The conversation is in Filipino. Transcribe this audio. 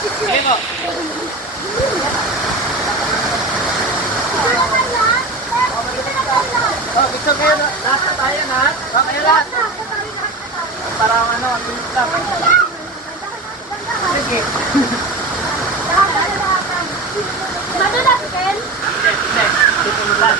Sige po. Oh, picture kayo lahat na tayo na. Kayo lahat. Parang ano, bilis lang. Sige. Madulas, Ken? Sige. Dito mo lang.